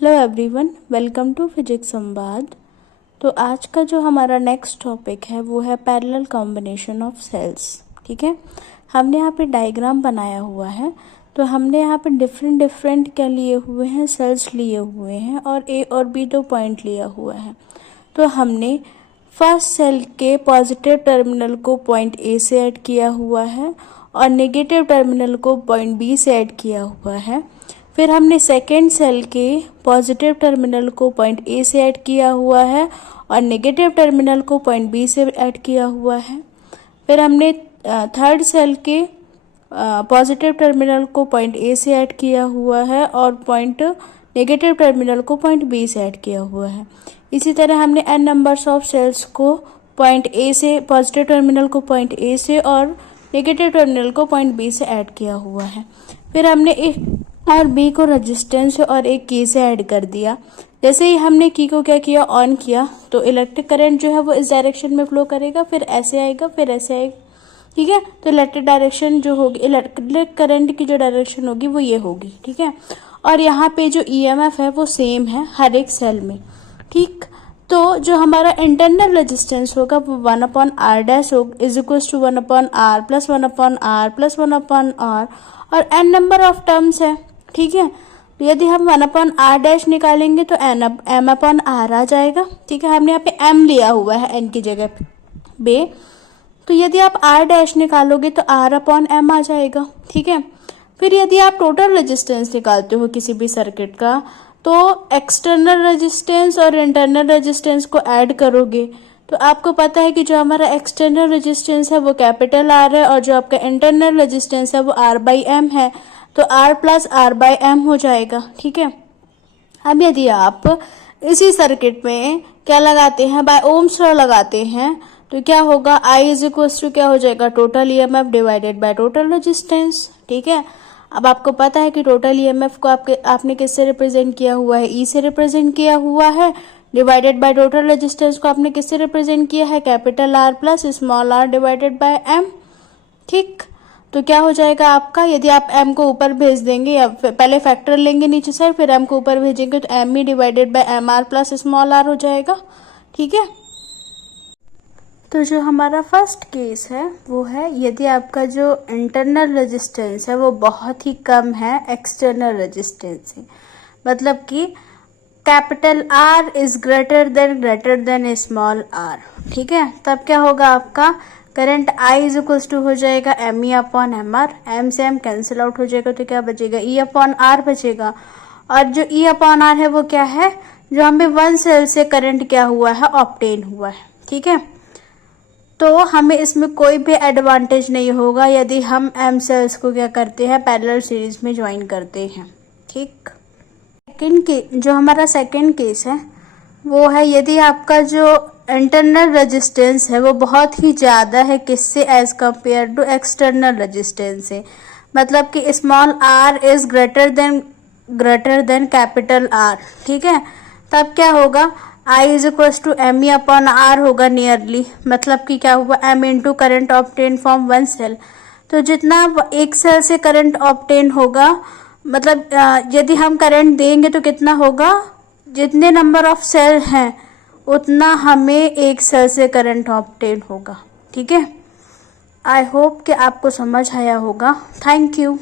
Hello everyone, welcome to physics Samvad. तो आज का जो हमारा नेक्स्ट टॉपिक है वो है पैरेलल कॉम्बिनेशन ऑफ सेल्स। ठीक है, हमने यहाँ पे डायग्राम बनाया हुआ है। तो हमने यहाँ पे डिफरेंट क्या लिए हुए हैं, सेल्स लिए हुए हैं और ए और बी दो पॉइंट लिया हुआ है। तो हमने फर्स्ट सेल के पॉजिटिव टर्मिनल को पॉइंट ए से ऐड किया हुआ है और नेगेटिव टर्मिनल को पॉइंट बी से ऐड किया हुआ है। फिर हमने सेकेंड सेल के पॉजिटिव टर्मिनल को पॉइंट ए से ऐड किया हुआ है और नेगेटिव टर्मिनल को पॉइंट बी से ऐड किया हुआ है। फिर हमने थर्ड सेल के पॉजिटिव टर्मिनल को पॉइंट ए से ऐड किया हुआ है और पॉइंट नेगेटिव टर्मिनल को पॉइंट बी से ऐड किया हुआ है। इसी तरह हमने n नंबर्स ऑफ सेल्स को पॉइंट ए से, पॉजिटिव टर्मिनल को पॉइंट ए से और नेगेटिव टर्मिनल को पॉइंट बी से ऐड किया हुआ है। फिर हमने एक और बी को रेजिस्टेंस और एक की से ऐड कर दिया। जैसे ही हमने की को क्या किया, ऑन किया, तो इलेक्ट्रिक करंट जो है वो इस डायरेक्शन में फ्लो करेगा, फिर ऐसे आएगा, फिर ऐसे आएगा। ठीक है, तो इलेक्ट्रिक डायरेक्शन जो होगी, इलेक्ट्रिक करंट की जो डायरेक्शन होगी वो ये होगी। ठीक है, और यहाँ पे जो ईएमएफ है वो सेम है हर एक सेल में। ठीक, तो जो हमारा इंटरनल रेजिस्टेंस होगा वो 1/r' होगा is equal to 1/r plus 1/r plus 1/r और n नंबर ऑफ टर्म्स है। ठीक है, तो यदि हम 1/r' निकालेंगे तो m/r आ जाएगा। ठीक है, हमने यहाँ पे m लिया हुआ है n की जगह पे, तो यदि आप r' निकालोगे तो r/m आ जाएगा। ठीक है, फिर यदि आप टोटल रेजिस्टेंस निकालते हो किसी भी सर्किट का, तो एक्सटर्नल रेजिस्टेंस और इंटरनल रेजिस्टेंस को ऐड करोगे तो आपको पता है कि जो हमारा एक्सटर्नल रेजिस्टेंस है वो कैपिटल R है और जो आपका इंटरनल रेजिस्टेंस है वो R/m है, तो R प्लस R/m हो जाएगा। ठीक है, अब यदि आप इसी सर्किट में क्या लगाते हैं, बाय ओम्स लॉ लगाते हैं, तो क्या होगा, I इज इक्वल टू क्या हो जाएगा, total EMF divided by total resistance. ठीक है, अब आपको पता है कि टोटल ईएमएफ को आपने किससे रिप्रेजेंट किया हुआ है, ई से रिप्रेजेंट किया हुआ है, डिवाइडेड बाय टोटल रेजिस्टेंस को आपने किससे रिप्रेजेंट किया है, capital R plus small r divided by m। ठीक, तो क्या हो जाएगा आपका, यदि आप m को ऊपर भेज देंगे या पहले फैक्टर लेंगे नीचे साइड, फिर m को ऊपर भेजेंगे तो m he divided by mr plus small r हो जाएगा। ठीक है, तो जो हमारा फर्स्ट केस है वो है यदि आपका जो इंटरनल रेजिस्टेंस है वो बहुत ही कम है एक्सटर्नल रेजिस्टेंस से, मतलब कि capital R is greater than small r। ठीक है, तब क्या होगा, आपका current I is equal to हो जाएगा ME/MR, M से M कैंसिल आउट हो जाएगा, तो क्या बचेगा, E/R बचेगा। और जो E/R है वो क्या है, जो हमें वन सेल से करंट क्या हुआ है, ऑब्टेन हुआ है। ठीक है, तो हमें इसमें कोई भी एडवांटेज नहीं होगा यदि हम M सेल्स को क्या करते हैं, पैरेलल सीरीज में ज्वाइन करते हैं। ठीक, जो हमारा सेकंड केस है वो है यदि आपका जो इंटरनल रेजिस्टेंस है वो बहुत ही ज़्यादा है, किससे, as compare to external resistance से, मतलब कि small r is greater than capital R। ठीक है, तब क्या होगा, I is equal to ME/R होगा नियरली, मतलब कि क्या हुआ, M into current obtain from one cell. तो जितना एक सेल से करंट ऑब्टेन होगा, मतलब यदि हम करंट देंगे तो कितना होगा, जितने नंबर ऑफ सेल हैं उतना हमें एक सेल से करंट ऑब्टेन होगा। ठीक है, आई होप कि आपको समझ आया होगा। Thank you.